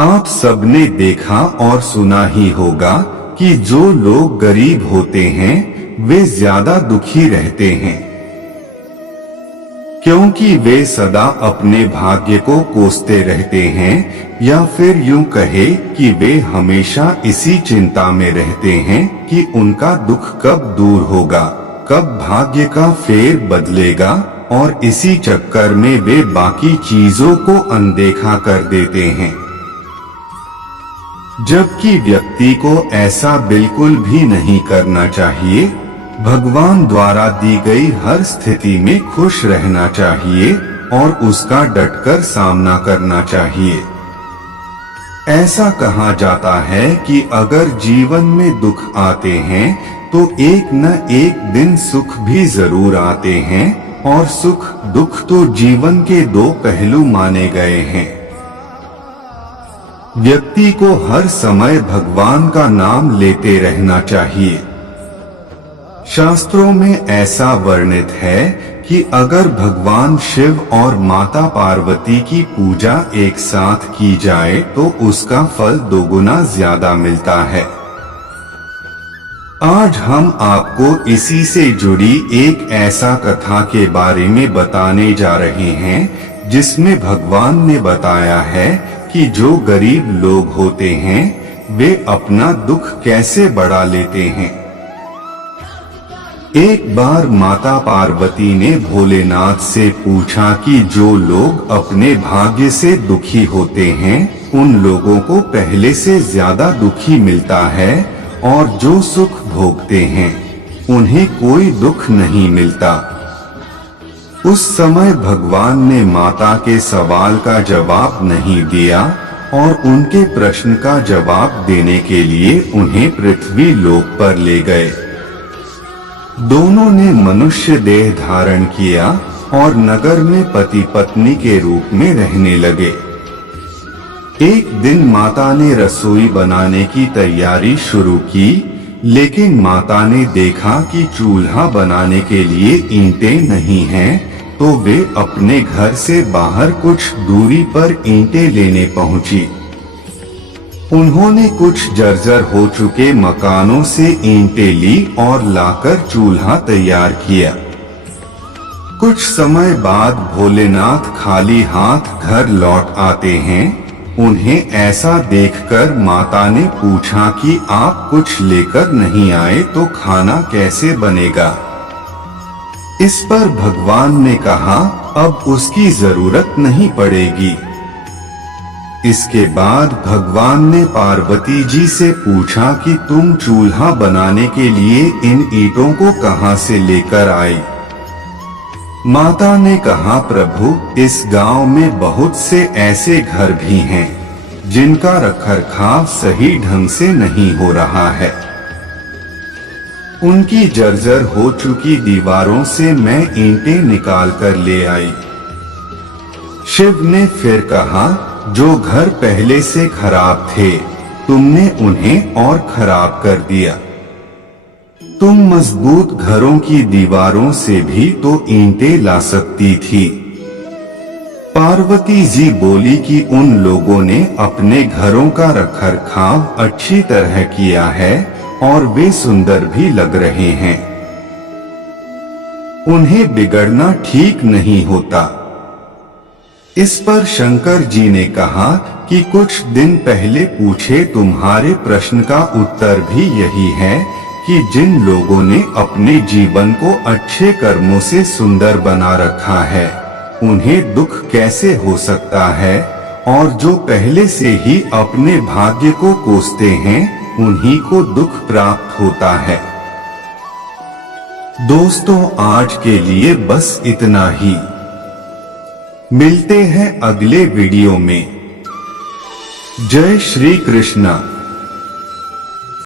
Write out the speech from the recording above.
आप सबने देखा और सुना ही होगा कि जो लोग गरीब होते हैं वे ज्यादा दुखी रहते हैं, क्योंकि वे सदा अपने भाग्य को कोसते रहते हैं, या फिर यूं कहे कि वे हमेशा इसी चिंता में रहते हैं कि उनका दुख कब दूर होगा, कब भाग्य का फेर बदलेगा, और इसी चक्कर में वे बाकी चीजों को अनदेखा कर देते हैं। जबकि व्यक्ति को ऐसा बिल्कुल भी नहीं करना चाहिए। भगवान द्वारा दी गई हर स्थिति में खुश रहना चाहिए और उसका डटकर सामना करना चाहिए। ऐसा कहा जाता है कि अगर जीवन में दुख आते हैं तो एक न एक दिन सुख भी जरूर आते हैं, और सुख दुख तो जीवन के दो पहलू माने गए हैं। व्यक्ति को हर समय भगवान का नाम लेते रहना चाहिए। शास्त्रों में ऐसा वर्णित है कि अगर भगवान शिव और माता पार्वती की पूजा एक साथ की जाए तो उसका फल दोगुना ज्यादा मिलता है। आज हम आपको इसी से जुड़ी एक ऐसा कथा के बारे में बताने जा रहे हैं जिसमें भगवान ने बताया है कि जो गरीब लोग होते हैं वे अपना दुख कैसे बढ़ा लेते हैं। एक बार माता पार्वती ने भोलेनाथ से पूछा कि जो लोग अपने भाग्य से दुखी होते हैं उन लोगों को पहले से ज्यादा दुखी मिलता है, और जो सुख भोगते हैं उन्हें कोई दुख नहीं मिलता। उस समय भगवान ने माता के सवाल का जवाब नहीं दिया और उनके प्रश्न का जवाब देने के लिए उन्हें पृथ्वी लोक पर ले गए। दोनों ने मनुष्य देह धारण किया और नगर में पति पत्नी के रूप में रहने लगे। एक दिन माता ने रसोई बनाने की तैयारी शुरू की, लेकिन माता ने देखा कि चूल्हा बनाने के लिए ईंटें नहीं हैं, तो वे अपने घर से बाहर कुछ दूरी पर ईंटें लेने पहुंची। उन्होंने कुछ जर्जर हो चुके मकानों से ईंटें ली और लाकर चूल्हा तैयार किया। कुछ समय बाद भोलेनाथ खाली हाथ घर लौट आते हैं। उन्हें ऐसा देखकर माता ने पूछा कि आप कुछ लेकर नहीं आए तो खाना कैसे बनेगा। इस पर भगवान ने कहा अब उसकी जरूरत नहीं पड़ेगी। इसके बाद भगवान ने पार्वती जी से पूछा कि तुम चूल्हा बनाने के लिए इन ईंटों को कहां से लेकर आई। माता ने कहा प्रभु, इस गांव में बहुत से ऐसे घर भी हैं जिनका रखरखाव सही ढंग से नहीं हो रहा है। उनकी जर्जर हो चुकी दीवारों से मैं ईंटें निकाल कर ले आई। शिव ने फिर कहा, जो घर पहले से खराब थे तुमने उन्हें और खराब कर दिया। तुम मजबूत घरों की दीवारों से भी तो ईंटें ला सकती थी। पार्वती जी बोली कि उन लोगों ने अपने घरों का रखरखाव अच्छी तरह किया है और वे सुंदर भी लग रहे हैं। उन्हें बिगड़ना ठीक नहीं होता। इस पर शंकर जी ने कहा कि कुछ दिन पहले पूछे तुम्हारे प्रश्न का उत्तर भी यही है कि जिन लोगों ने अपने जीवन को अच्छे कर्मों से सुंदर बना रखा है उन्हें दुख कैसे हो सकता है, और जो पहले से ही अपने भाग्य को कोसते हैं उन्हीं को दुख प्राप्त होता है। दोस्तों, आज के लिए बस इतना ही। मिलते हैं अगले वीडियो में। जय श्री कृष्णा।